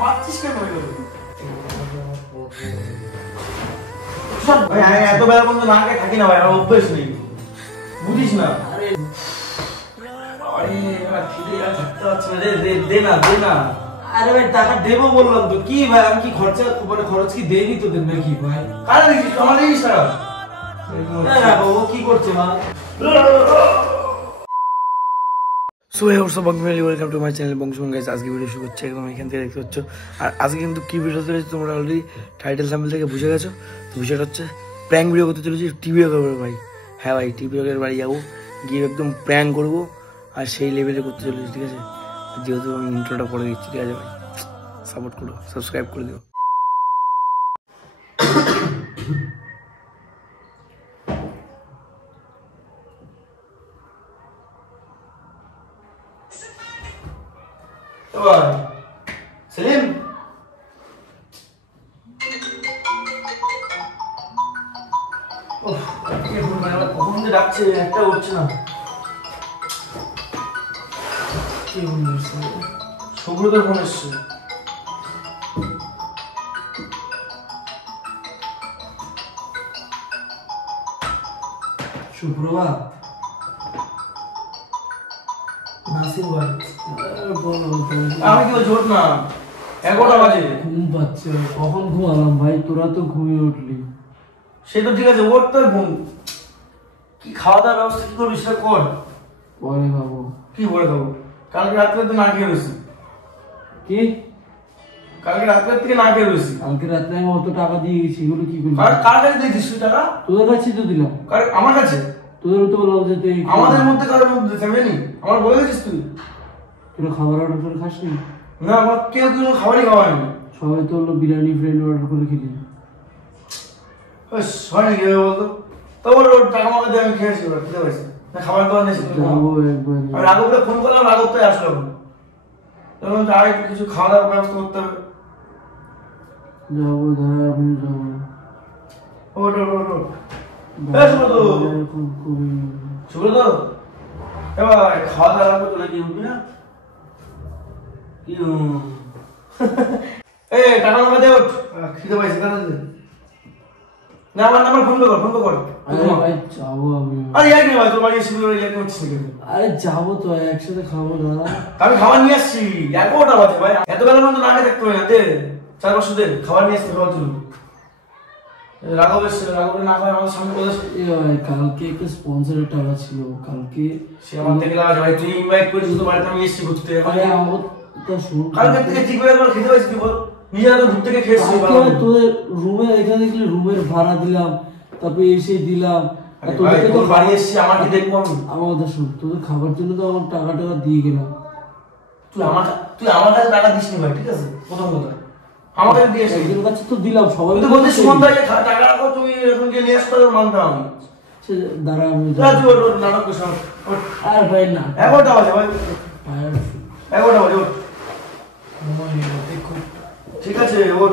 বাচ্চিস কেন হয়ে গেল ভাই এত বেলা পর্যন্ত না খেয়ে থাকি না ভাই আমার অভ্যেস নেই বুঝিস না আরে থাকতে পারছি না দে না আরে ভাই টাকা দেবো বললাম তো কি ভাই আমি কি খরচা মানে খরচ কি দেয়নি তোদের নাকি ভাই কারা দিচ্ছিস আমার দিস টাকা ও কি করছে মা so hey what's up family welcome to my channel বংশমন গাইস আজকে ভিডিও শুরু করছে একদম এখান থেকে দেখতে পাচ্ছ আর আজকে কিন্তু কি ভিডিও চলেছে তোমরা অলরেডি টাইটেল থাম্বনেল থেকে বুঝে গেছো তো বিষয়টা হচ্ছে প্র্যাঙ্ক ভিডিও করতে চলেছি টিভি করবো ভাই হ্যাঁ ভাই টিভি বাড়ি যাবো গিয়ে একদম প্র্যাঙ্ক করবো আর সেই লেভেলে করতে চলেছি ঠিক আছে যেহেতু আমি ইন্ট্রোটা পড়ে দিচ্ছি ঠিক আছে ভাই সাপোর্ট করো সাবস্ক্রাইব করে দিও সেলিম কখন ডাকছে একটা উঠছে না কি সুব্রতের ফোন এসছে সুপ্রভাত নাসির ভাই আমি কি জোর না 11টা বাজে ঘুম পাচ্ছে কখন ঘুমালাম ভাই তোরা তো ঘুমিয়ে উঠলি সে তো ঠিক আছে ওর তো ঘুম কি খাওয়া দাওয়ার ব্যবস্থা কি করবি সেটা কর পরে খাবো কি পরে খাবো কালকে রাত্রে তো না খেয়ে রয়েছি কি কালকে রাত্রে থেকে না খেয়ে রয়েছি কালকে রাত্রে আমি অত টাকা দিয়ে গেছি এগুলো কি করবি কার কাছে দিয়েছিস তুই টাকা তোদের কাছে তো দিলাম আমার কাছে তোদের তো বললাম যে তুই আমাদের মধ্যে কারোর মধ্যে থাকবেনি আমার বলে গেছিস তুই তোরা খাবার অর্ডার করে খাস নি না আমার কেউ খাবারই খাওয়ায় না সবাই তো হলো বিরিয়ানি ফ্রেন্ড অর্ডার করে খেলি হয় নাকি বলতো তোর টাকা আমাকে দিয়ে আমি খেয়েছি ওরা খেতে পারছি না খাবার দাবার নেই যাবো একবার আমি রাঘবকে ফোন করলাম রাঘব তাই আসলো তখন আর একটু কিছু খাওয়া দাওয়ার ব্যবস্থা করতে হবে যাবো দাঁড়া আমি যাবো সুব্রত এবার খাওয়া দাওয়া করতে নাকি উঠবি না কি টাকা নাম্বার দে ওঠ খিদে পাইছে টাকা দে না আমার নাম্বার ফোন কর আরে ভাই যাবো আমি আরে এক ভাই তোর বাড়ি এসে এক করছিস নাকি আরে যাবো তো একসাথে খাবো দাদা আমি খাবার নিয়ে আসছি 11টা বাজে ভাই এত বেলা পর্যন্ত না খেতে হবে না দে 4-5 দে খাবার নিয়ে আসতে খাওয়ার জন্য রাঘব না খাওয়া আমাদের সামনে বলে ভাই কালকে একটা স্পন্সরের টাকা ছিল কালকে সে আমার থেকে লাগা ভাই তুই ইনভাইট করিস তো বাড়িতে আমি এসেছি ঘুরতে আরে আমার তো শুন কালকে থেকে ঠিক হয়ে গেল খেতে পাইছিস কি বল নিজেরা তো ঘুরতে গিয়ে খেয়েছিস তোদের রুমে এখানে দেখলি রুমের ভাড়া দিলাম তারপর এসে দিলাম তোদের তো বাড়ি এসেছি আমার কি দেখবো আমি আমাদের শুন তোদের খাবার জন্য তো আমার টাকা দিয়ে গেলাম তুই আমার কাছে টাকা দিসনি ভাই ঠিক আছে প্রথম কথা আমাদের দিয়ে এসে কাছে তো দিলাম সবাই তো বলতে সুমনদা টাকা রাখো তুমি এখন গিয়ে নিয়ে আসতে মানতাম আমি দাঁড়া আমি তুই ওর নাটক করিস আর ভাই না 11টা বাজে ভাই 11টা বাজে ঠিক আছে ওর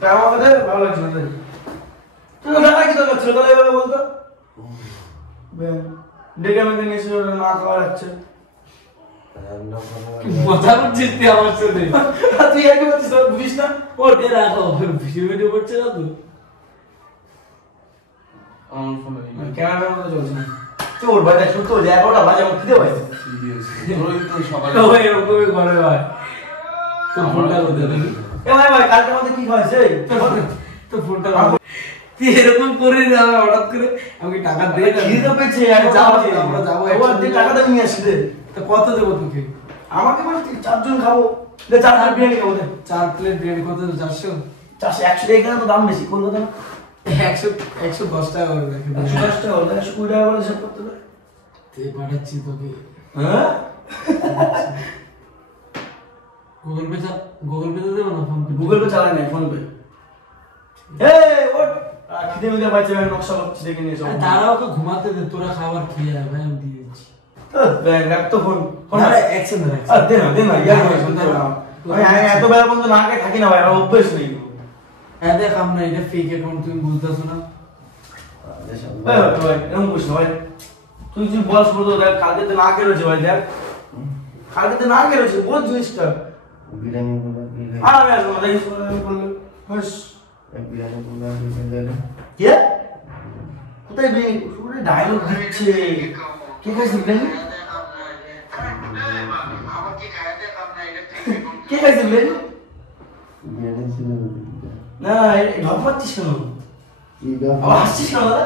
টাকা আমাকে দে ভালো লাগছে না তুই তো টাকা কি দরকার ছিল তাহলে এভাবে বলতো ডেকে আমাকে নিয়ে এসে না খাওয়া যাচ্ছে মজা করছিস তুই আমার সাথে তুই একই বলছিস বুঝিস না ওর এ রাখো ভিডিও করছে না তো আমার ফোনে ক্যামেরার মতো চলছে না চোর ভাই দেখ শুনতো 11টা বাজে আমার খিদে পাইছে সিরিয়াস তোর সকালে ওই ওই ঘরে ভাই তোর ফোনটা করতে দে এ ভাই কালকে আমাদের কি হয়েছে তোর ফোনটা তুই এরকম করে যাবে হঠাৎ করে আমাকে টাকা দে না খিদে পেয়েছে আর যাবো আমরা যাবো একসাথে টাকাটা নিয়ে আসি দে তো কত দেব তোকে আমাকে বল 4 জন খাবো দে 4 প্লেট বিরিয়ানি খাবো দে 4 প্লেট বিরিয়ানি কত 400 100 এখানে তো দাম বেশি কলকাতা 110 টাকা করে রাখি 110 টাকা করে 120 টাকা করে হিসাব করতে পারে তে পাঠাচ্ছি তোকে হ্যাঁ গুগল পে তো দেব না ফোন পে গুগল পে চালায় না ফোন পে এই ওট খিদে মিদে বাচ্চা নকশা করছিস দেখে নিয়ে যাও দাঁড়াও ওকে ঘুমাতে দে তোরা খাবার খেয়ে যা ভাই আমি দিয়ে দিচ্ছি তো দেখ তো ফোন আরে অ্যাকশন দে আর দে না ইয়ার ভাই শুনতে না আমি এত বেলা পর্যন্ত না খেয়ে থাকি না ভাই আমার অভ্যাস নেই হ্যাঁ দেখ আমরা এটা ফেক অ্যাকাউন্ট তুমি বুঝতাছ না ভাই এরকম বুঝ না ভাই তুই যে বস বলতো দেখ কালকে তো না খেয়ে রয়েছে ভাই দেখ কালকে তো না খেয়ে রয়েছে বহুত জিনিসটা বিরিয়ানি বলে আমি আসবো না দেখিস আমি বললে বাস বিরিয়ানি বলে কি কোথায় বে পুরো ডায়লগ দিচ্ছে কে খাইছে বিরিয়ানি কে খাইছে বিরিয়ানি বিরিয়ানি ছিল না ঢপ মারছিস কেন হাসছিস কেন দাদা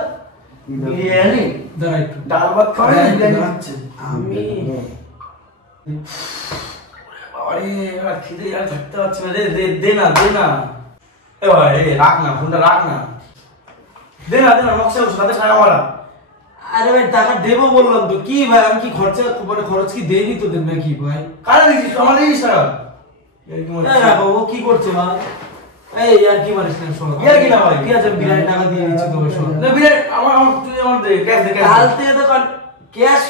বিরিয়ানি দাঁড়া একটু ডাল ভাত খাওয়া বিরিয়ানি খাচ্ছে আমি আরে আর খিদে আর থাকতে পারছি না রে দে না এ ভাই রাখ না ফোনটা রাখ না দে না নকশা সাথে সারা মারা আরে ভাই টাকা দেবো বললাম তো কি ভাই আমি কি খরচা মানে খরচ কি দেইনি তো দেন নাকি ভাই কারে দিছিস আমার দিছিস টাকা বাবু কি করছে মা এই আর কি মারিস না শোন ইয়ার কি না ভাই কি আছে বিরিয়ানি টাকা দিয়ে দিচ্ছি তোকে শোন না বিরিয়ানি আমার তুই আমার দে ক্যাশ দে কাল থেকে তো ক্যাশ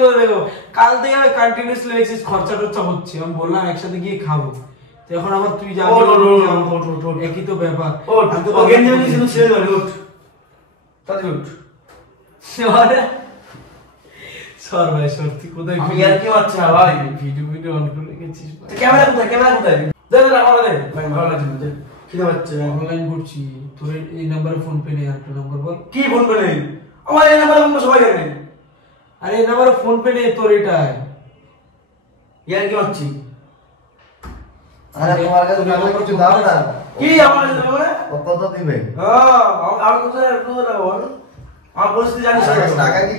করে দেবো কাল থেকে আমি কন্টিনিউয়াসলি দেখছিস খরচা টরচা হচ্ছে আমি বললাম একসাথে গিয়ে খাবো তো এখন আবার তুই যাবি ওঠ একই তো ব্যাপার ও গেঞ্জি গেঞ্জি শুধু ছেড়ে দাও ওঠ তাড়াতাড়ি ওঠ সর ভাই সর তুই কোথায় আমি আর কি মারছি না ভাই ভিডিও অন করে রেখেছিস ক্যামেরা কোথায় দে আমার দে ভাই ভালো লাগছে না কি হচ্ছে অনলাইন করছি তোর এই নম্বরে ফোন পে নেই একটা নম্বর বল কি ফোন পে নেই আমার এই নাম্বারে ফোন সবাই জানে আরে এই নম্বরে ফোন পে নেই তোর এটাই ইয়ার কি মারছি আরে তোমার কাছে টাকা কিছু দাও না কি আমার কাছে মানে কত দিবে আমি কোথায় বল আমার পরিস্থিতি জানিস টাকা কি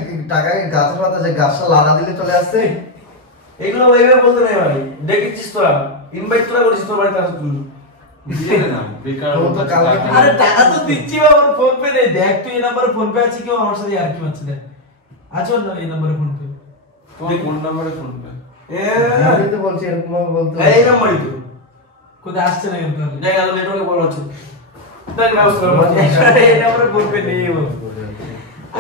গাছের পাতা যে গাছটা লাড়া দিলে চলে আসছে এগুলো এইভাবে বলতে নাই ভাই দেখেছিস তোরা ইনভাইট তোরা করেছিস তোর বাড়িতে আসার জন্য আরে টাকা তো দিচ্ছি বাবার ফোন পে নেই দেখ তুই এই নম্বরে ফোন পে আছে কেউ আমার সাথে আর কি মারছে দেখ আছো না এই নম্বরে ফোন পে তোমার কোন নম্বরে ফোন পে আমি তো বলছি এরকম ভাবে বলতে এই নাম্বারই তো কোথায় আসছে না কিন্তু জায়গা তো নেটওয়ার্কে বলা হচ্ছে দেখ ব্যবস্থা এই নম্বরে ফোন পে নেই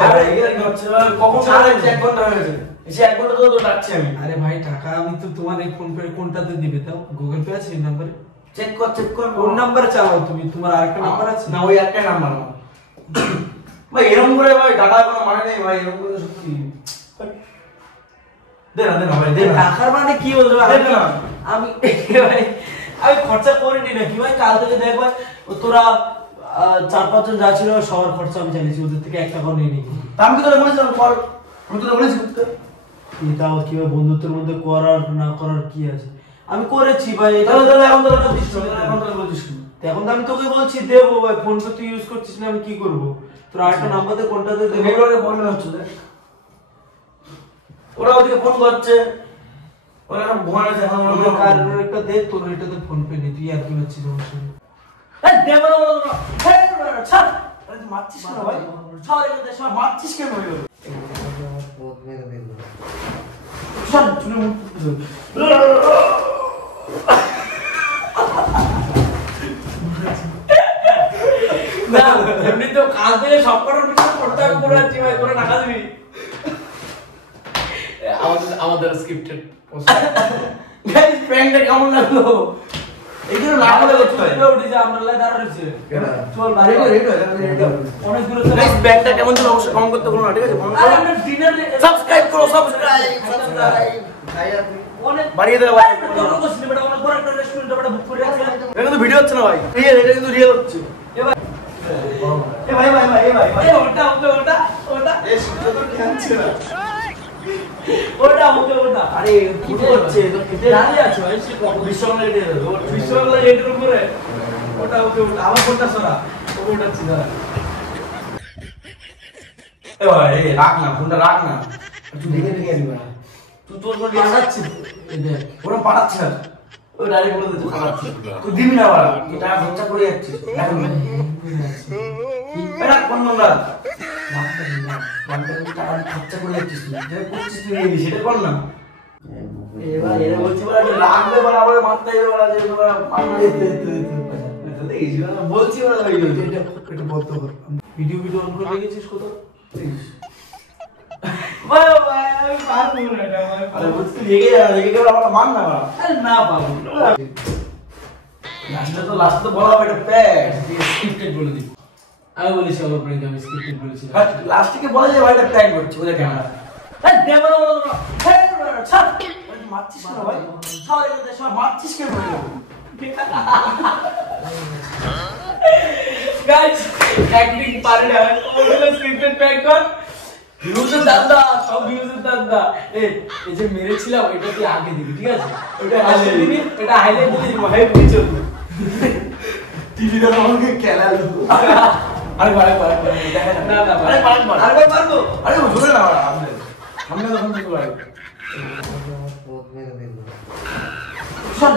আরে ইয়ার কি হচ্ছে কখন ছাড়ে 1 ঘন্টা হয়ে গেছে এসে 1 ঘন্টা তো ডাকছি আমি আরে ভাই টাকা আমি তো তোমার এই ফোন পে কোনটাতে দিবে তাও গুগল পে আছে এই নম্বরে চেক কর কোন নম্বরে চালাও তুমি তোমার আরেকটা নাম্বার আছে না ওই একটা নাম্বার না ভাই এরকম করে ভাই টাকা কোনো মানে নেই ভাই এরকম করে সত্যি দে না ভাই দে না টাকার মানে কি বলছো দে না আমি ভাই আমি খরচা করিনি নাকি ভাই কাল থেকে দেখ ভাই তোরা 4-5 জন যা ছিল সবার খরচা আমি চালিয়েছি ওদের থেকে 1 টাকাও নিয়ে নি আমি কি তোরা বলেছিলাম কর আমি তোরা বলেছি এটাও কি বন্ধুত্বের মধ্যে করার না করার কি আছে আমি করেছি ভাই এটা তাহলে এখন তোরা বলছিস এখন তোরা বলছিস এখন তো আমি তোকে বলছি দেবো ভাই ফোন পে তুই ইউজ করছিস না আমি কি করব তোর আরেকটা নাম্বার দে কোনটাতে দেবো নেটওয়ার্কে প্রবলেম হচ্ছে দেখ ওরা ওদিকে ফোন করছে ওরা ঘুমানো আছে এখন ওদের কারোর একটা দে তোর এটাতে ফোন পে নি তুই আর কি হচ্ছে সমস্যা নেই এই দেব না বলো হেই ছাড় আরে তুই মারছিস না ভাই ছাড় এগুলো সব মারছিস কেন ভাই বহুত মেরে দিল ছাড় চুলে মুখ না এমনি তো কাজ দিলে সব করার পিছনে পড়তে হবে পুরো ভাই করে টাকা দিবি আমাদের স্ক্রিপ্টেড গাইস প্র্যাঙ্কটা কেমন লাগলো এইগুলো না বলে করতে হয় উঠে যা আমরা লাই দাঁড়াচ্ছি চল রেডি বাইরে রেডি অনেক দূরে চলে গাইস ব্যাংকটা কেমন ছিল অবশ্যই কমেন্ট করতে ভুলো না ঠিক আছে আরে আমরা ডিনার সাবস্ক্রাইব করো সাবস্ক্রাইব অনেক বাড়িয়ে দাও ভাই তোর তো সিনেমাটা অনেক বড় একটা রেস্টুরেন্ট বড় বুক করে রাখছি এটা কিন্তু ভিডিও হচ্ছে না ভাই এটা কিন্তু রিয়েল হচ্ছে এ ভাই এই ওটা এই শুনতে তো ঠেকছে না ওটা আরে কি হচ্ছে তো খেতে দাঁড়িয়ে আছো এই সে কখন বিশ্বকাপ রেডি হয়ে যাবে বিশ্বকাপ রেটের উপরে ওটা আমার ফোনটা সরা ওটা ছিল এ ভাই এই রাখ না ফোনটা রাখ না তুই দেখে আসবি না তুই তোর কোন পাঠাচ্ছি এই দেখ ওরা পাঠাচ্ছে না ওই ডাইরেক্ট বলে দিতে খারাচ্ছি তুই দিবি না বাড়া তুই টাকা খরচা করে যাচ্ছিস এখন এটা কোন নম্বর টাকা খরচা করে যাচ্ছিস তুই যেটা করছিস তুই নিয়ে সেটা কর না এবার এরা বলছি বলা লাগবে বলা বলে মারতে যাবে বলা যে বলছি বলা এটা বলতে হবে ভিডিও অন করে রেখেছিস কোথাও ভাই আমি পারবো না এটা ভাই আরে বলছি তুই রেগে গেলে আমরা মান না বাড়া আরে না পাবো লাস্টে তো বলা হবে এটা প্যাক স্ক্রিপ্টেড বলে দিই আমি বলেছি আমার ব্রেন আমি স্ক্রিপ্টেড বলেছি লাস্ট থেকে বলে যে ভাই এটা প্যাক করছে ওদের ক্যামেরা এই দেব না ছাড় মারছিস না ভাই সবাই বলতে সব মারছিস কেন গাইস অ্যাক্টিং পারে না ওগুলো স্ক্রিপ্টেড প্র্যাঙ্ক কর ভিউজের দাদা সব ভিউজের দাদা এই যে মেরেছিলাম এটা তুই আগে দিবি ঠিক আছে ওটা হাইলাইট দিবি এটা হাইলাইট দিবি ভাই বুঝছো টিভিটা আমাকে খেলালো আরে বারে বারে দেখা না না আরে বারে বারে আরে ভাই মারবো আরে জোরে না আপনি সামনে যখন থেকে বাড়ি সব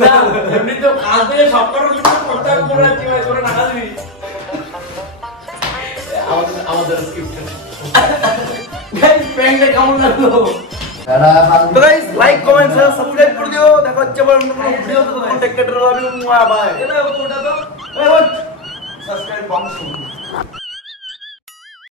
না এমনি তো কাল থেকে সব করার জন্য করতে করে রাখছি ভাই করে না দিবি আমাদের স্ক্রিপ্ট গাইস প্র্যাঙ্কটা কেমন লাগলো তো guys like comment share subscribe করে দিও দেখা হচ্ছে আবার অন্য কোনো ভিডিওতে কন্টাক্ট করতে লাভ ইউ বাই এটা ওটা তো সাবস্ক্রাইব বংশ